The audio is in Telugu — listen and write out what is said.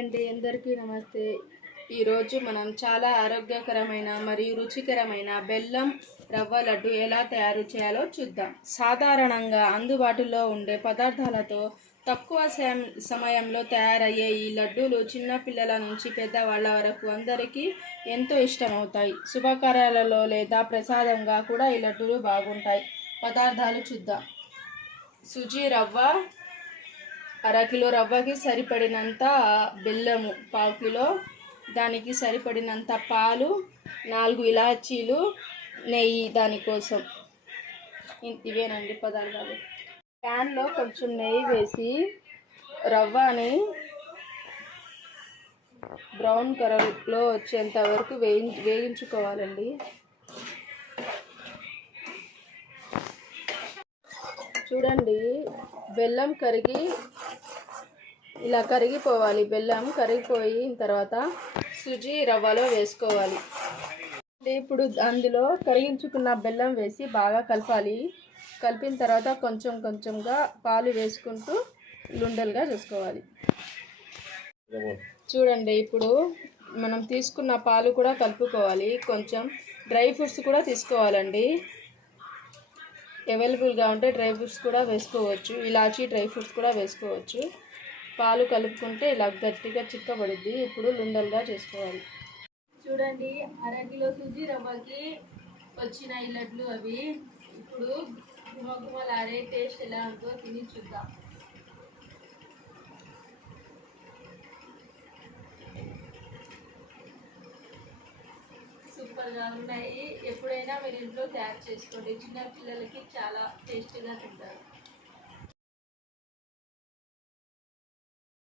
అండి, అందరికీ నమస్తే. ఈరోజు మనం చాలా ఆరోగ్యకరమైన మరియు రుచికరమైన బెల్లం రవ్వ లడ్డు ఎలా తయారు చేయాలో చూద్దాం. సాధారణంగా అందుబాటులో ఉండే పదార్థాలతో తక్కువ సమయంలో తయారయ్యే ఈ లడ్డూలు చిన్నపిల్లల నుంచి పెద్దవాళ్ళ వరకు అందరికీ ఎంతో ఇష్టమవుతాయి. శుభకార్యాలలో లేదా ప్రసాదంగా కూడా ఈ లడ్డూలు బాగుంటాయి. పదార్థాలు చూద్దాం. సుజీ రవ్వ, అరకిలో రవ్వకి సరిపడినంత బెల్లము, పావు కిలో, దానికి సరిపడినంత పాలు, 4 ఇలాచీలు, నెయ్యి దానికోసం. ఇవేనండి పదార్థాలు. ప్యాన్లో కొంచెం నెయ్యి వేసి రవ్వని బ్రౌన్ కలర్లో వచ్చేంత వరకు వేయించుకోవాలండి. చూడండి, బెల్లం ఇలా కరిగిపోవాలి. బెల్లం కరిగిపోయిన తర్వాత సుజీ రవ్వలో వేసుకోవాలి. ఇప్పుడు అందులో కరిగించుకున్న బెల్లం వేసి బాగా కలపాలి. కలిపిన తర్వాత కొంచెం కొంచెంగా పాలు వేసుకుంటూ లుండలుగా చేసుకోవాలి. చూడండి, ఇప్పుడు మనం తీసుకున్న పాలు కూడా కలుపుకోవాలి. కొంచెం డ్రై ఫ్రూట్స్ కూడా తీసుకోవాలండి. అవైలబుల్గా ఉంటే డ్రై ఫ్రూట్స్ కూడా వేసుకోవచ్చు. ఇలాచీ, డ్రై ఫ్రూట్స్ కూడా వేసుకోవచ్చు. పాలు కలుపుకుంటే ఇలా గట్టిగా చిక్కబడుద్ది. ఇప్పుడు లుండలుగా చేసుకోవాలి. చూడండి, అరకిలో సుజీ రవ్వకి వచ్చిన ఈ లడ్లు అవి. ఇప్పుడు గుమగుమలాడే టేస్ట్ ఎలా ఉందో తిని చూద్దాం. సూపర్గా ఉన్నాయి. ఎప్పుడైనా మీరు ఇంట్లో తయారు చేసుకోండి. చిన్న పిల్లలకి చాలా టేస్టీగా తింటారు.